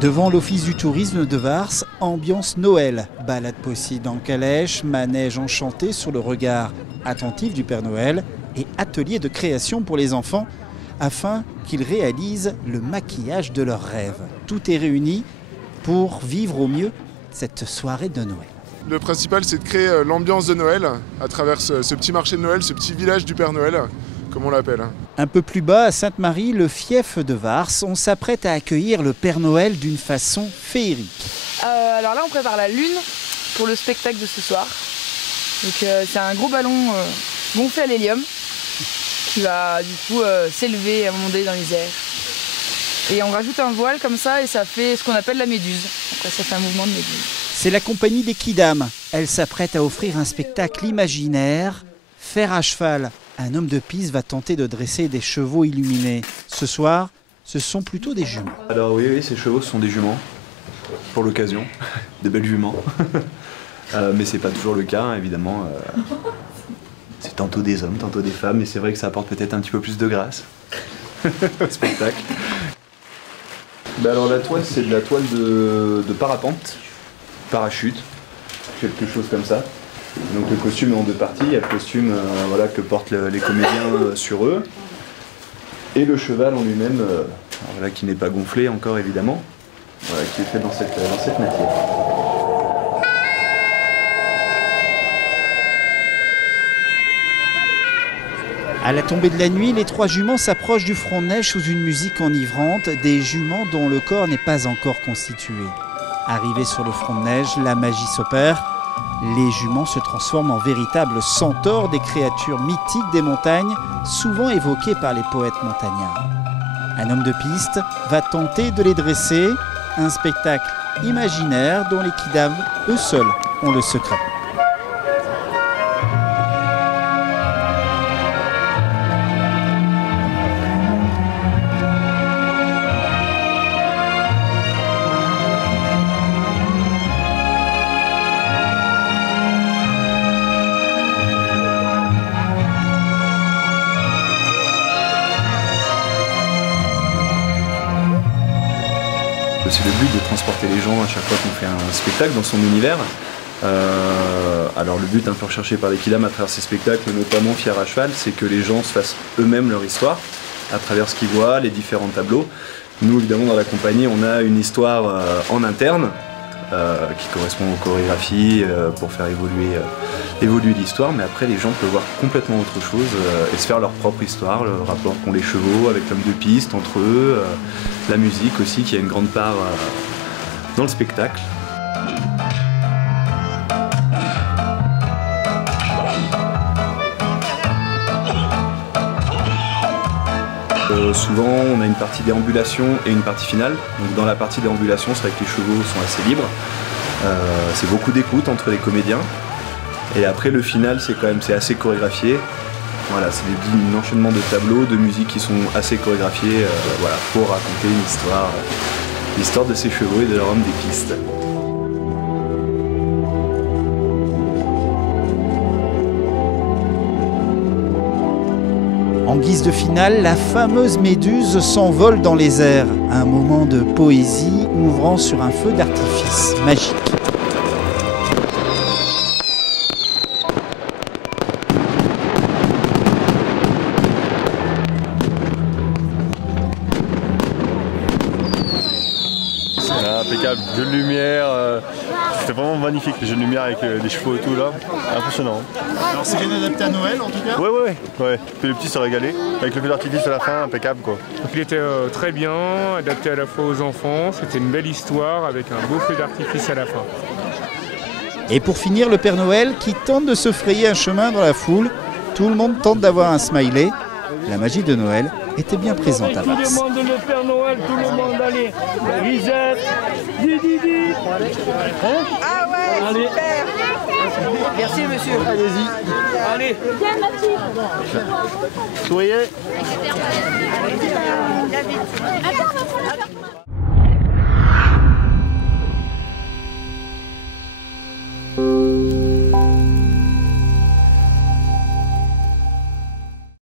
Devant l'office du tourisme de Vars, ambiance Noël. Balade possible en calèche, manège enchanté sous le regard attentif du Père Noël et atelier de création pour les enfants afin qu'ils réalisent le maquillage de leurs rêves. Tout est réuni pour vivre au mieux cette soirée de Noël. Le principal, c'est de créer l'ambiance de Noël à travers ce petit marché de Noël, ce petit village du Père Noël, comme on l'appelle. Un peu plus bas, à Sainte-Marie, le fief de Vars, on s'apprête à accueillir le Père Noël d'une façon féerique. Alors là, on prépare la lune pour le spectacle de ce soir. Donc c'est un gros ballon gonflé à l'hélium qui va du coup s'élever à un moment donné dans les airs. Et on rajoute un voile comme ça et ça fait ce qu'on appelle la méduse. Donc ça fait un mouvement de méduse. C'est la compagnie des Quidam. Elle s'apprête à offrir un spectacle imaginaire. Fer à cheval. Un homme de piste va tenter de dresser des chevaux illuminés. Ce soir, ce sont plutôt des juments. Alors oui, ces chevaux sont des juments, pour l'occasion, de belles juments. Mais c'est pas toujours le cas, hein, évidemment. C'est tantôt des hommes, tantôt des femmes, et c'est vrai que ça apporte peut-être un petit peu plus de grâce au spectacle. Alors la toile, c'est de la toile de parapente, parachute, quelque chose comme ça. Donc le costume est en deux parties, il y a le costume voilà, que portent les comédiens sur eux, et le cheval en lui-même, voilà, qui n'est pas gonflé encore évidemment, voilà, qui est fait dans cette matière. À la tombée de la nuit, les trois juments s'approchent du front de neige sous une musique enivrante, des juments dont le corps n'est pas encore constitué. Arrivés sur le front de neige, la magie s'opère. Les juments se transforment en véritables centaures, des créatures mythiques des montagnes, souvent évoquées par les poètes montagnards. Un homme de piste va tenter de les dresser, un spectacle imaginaire dont les Quidam, eux seuls, ont le secret. C'est le but de transporter les gens à chaque fois qu'on fait un spectacle dans son univers. Alors le but un peu recherché par les Quidam à travers ces spectacles, notamment Fier à cheval, c'est que les gens se fassent eux-mêmes leur histoire à travers ce qu'ils voient, les différents tableaux. Nous évidemment dans la compagnie on a une histoire en interne qui correspond aux chorégraphies pour faire évoluer l'histoire, mais après les gens peuvent voir complètement autre chose et se faire leur propre histoire, le rapport qu'ont les chevaux avec l'homme de piste, entre eux, la musique aussi qui a une grande part dans le spectacle. Souvent on a une partie déambulation et une partie finale. Donc dans la partie déambulation, c'est vrai que les chevaux sont assez libres. C'est beaucoup d'écoute entre les comédiens. Et après le final, c'est assez chorégraphié. Voilà, c'est un enchaînement de tableaux, de musique qui sont assez chorégraphiés voilà, pour raconter une histoire, l'histoire de ces chevaux et de leur homme des pistes. En guise de finale, la fameuse méduse s'envole dans les airs. Un moment de poésie ouvrant sur un feu d'artifice magique. Impeccable, jeu de lumière, c'était vraiment magnifique, les jeux de lumière avec les chevaux et tout là, impressionnant. Alors c'est bien adapté à Noël en tout cas? Ouais. Puis les petits se régalaient, avec le feu d'artifice à la fin, impeccable quoi. Donc il était très bien, adapté à la fois aux enfants, c'était une belle histoire avec un beau feu d'artifice à la fin. Et pour finir, le Père Noël qui tente de se frayer un chemin dans la foule. Tout le monde tente d'avoir un smiley. La magie de Noël était bien présente à Vars. Tout le monde le Père Noël, tout le monde, allez, Lisette, Didi. Hein? Ah ouais, allez. Super. Merci monsieur. Allez-y. Allez. Viens Mathilde. Souriez. Attends.